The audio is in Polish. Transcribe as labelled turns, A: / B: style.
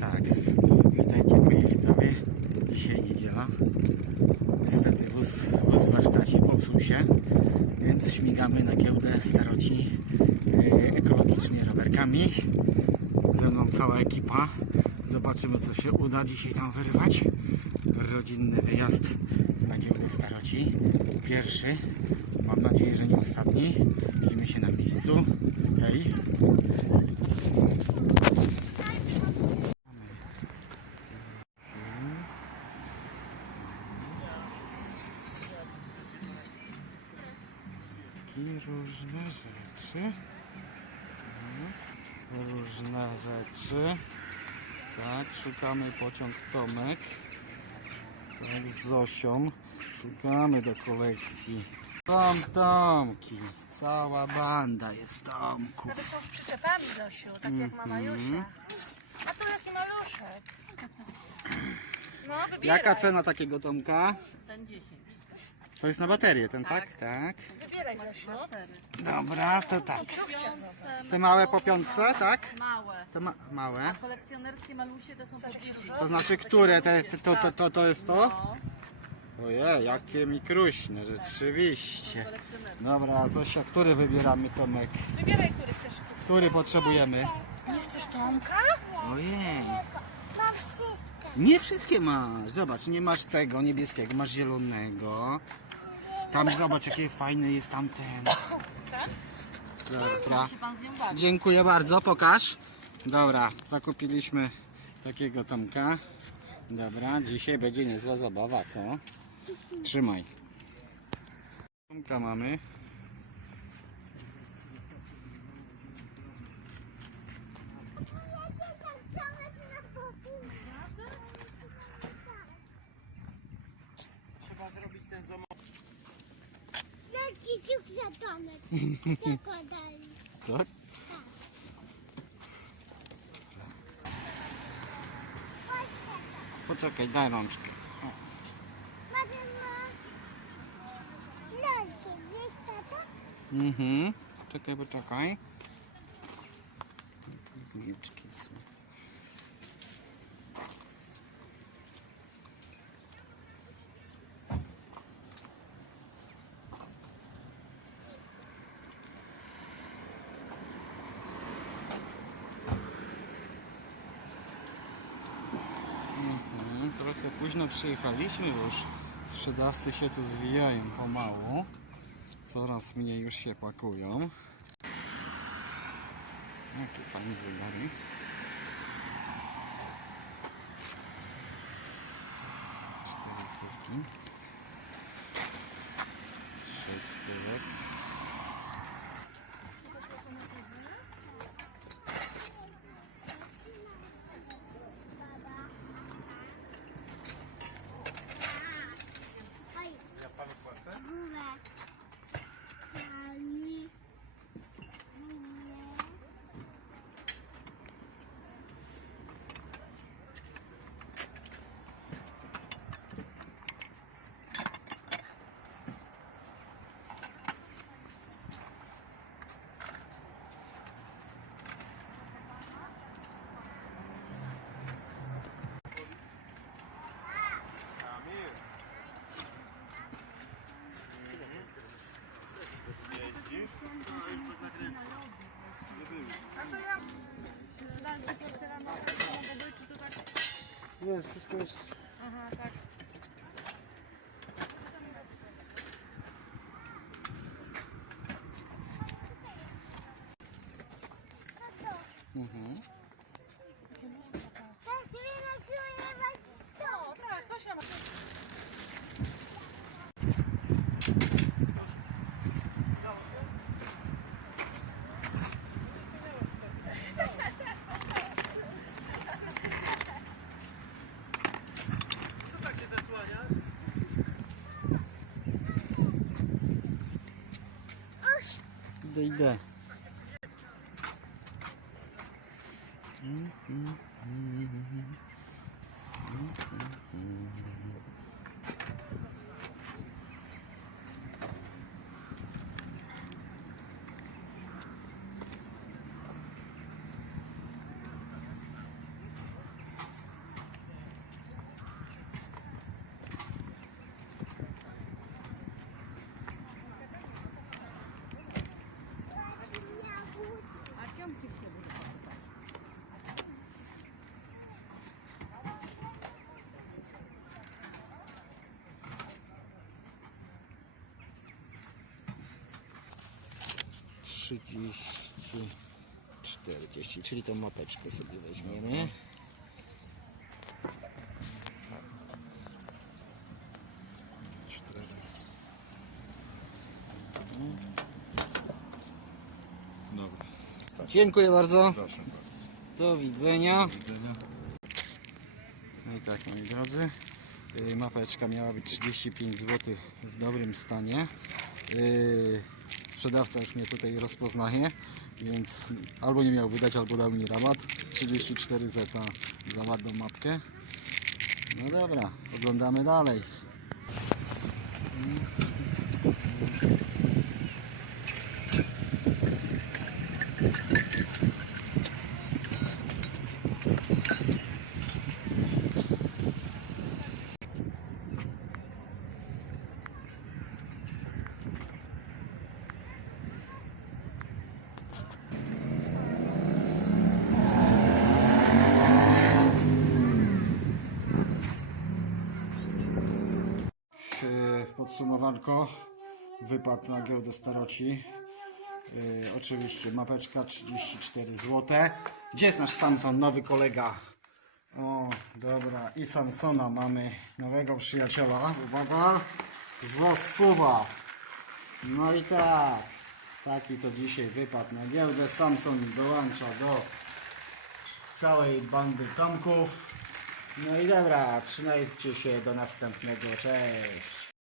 A: tak, witajcie moi widzowie. Dzisiaj niedziela. Niestety wóz, wóz w warsztacie popsuł się, więc śmigamy na giełdę staroci e, ekologicznie rowerkami. Ze mną cała ekipa. Zobaczymy co się uda dzisiaj tam wyrwać. Rodzinny wyjazd na giełdę staroci. Pierwszy. Mam nadzieję, że nie ostatni. Widzimy się na miejscu. Hej. Różne rzeczy. Mhm. Różne rzeczy. Tak, szukamy pociąg Tomek. Tak, z Zosią. Szukamy do kolekcji. Tom Tomki. Cała banda jest Tomków.
B: Nawet są z przyczepami, Zosiu, tak jak mama
A: Mhm.
B: Jusia. A tu jaki maluszek. No, wybieraj.
A: Jaka cena takiego Tomka?
C: Ten 10.
A: To jest na baterię ten, tak? Tak.
B: Wybieraj, Zosiu.
A: Dobra, to tak. Te małe po piątce, tak?
C: Małe.
A: Te ma małe.
C: Kolekcjonerskie malusie to są po 10.
A: To znaczy, które? Te, te, to, to, to, to jest to?
C: No,
A: Ojej, jakie mi kruśne, rzeczywiście.
C: kolekcjonerskie.
A: Dobra, Zosia, który wybieramy Tomek?
B: Wybieraj, który chcesz.
A: Który potrzebujemy?
B: Nie chcesz Tomka?
A: Ojej.
D: Mam wszystkie.
A: Nie wszystkie masz. Zobacz, nie masz tego niebieskiego, masz zielonego. Tam zobacz, jaki fajny jest tamten.
B: Tak?
A: Dobra.
C: Musi pan z nią bawić.
A: Dziękuję bardzo, pokaż. Dobra, zakupiliśmy takiego Tomka. Dobra, dzisiaj będzie niezła zabawa, co? Trzymaj. Tomka mamy. Trzeba zrobić ten zamok.
D: Jaki ciuch za domek zakładali.
A: Tak? Poczekaj, daj rączkę. O.
D: Potem ma lalkę, wiesz tata?
A: Mhm. Czekaj, poczekaj. Zniczki są. Mhm, trochę późno przyjechaliśmy, bo już sprzedawcy się tu zwijają pomału. Coraz mniej już się pakują. Jakie fajne zegary. Cztery stówki. Jest, wszystko jest. Mhm.
D: Teraz wynajduję was to.
B: O, tak, Zosia Да
A: йде. Mm-hmm. 30, 40, czyli tą mapeczkę sobie weźmiemy.
E: Dobra,
A: Dziękuję bardzo.
E: proszę bardzo.
A: Do widzenia.
E: Do widzenia.
A: No i tak moi drodzy, yy, mapeczka miała być 35 zł w dobrym stanie. Sprzedawca już mnie tutaj rozpoznaje, więc albo nie miał wydać, albo dał mi rabat. 34 zeta za ładną mapkę. No dobra, oglądamy dalej. Yy, Wypad na giełdę staroci. Yy, oczywiście mapeczka 34 zł. Gdzie jest nasz Samson, nowy kolega? O, dobra. I Samsona mamy nowego przyjaciela. Uwaga. Zasuwa. No i tak. Taki to dzisiaj wypad na giełdę. Samson dołącza do całej bandy Tomków. No i dobra, trzymajcie się do następnego. Cześć.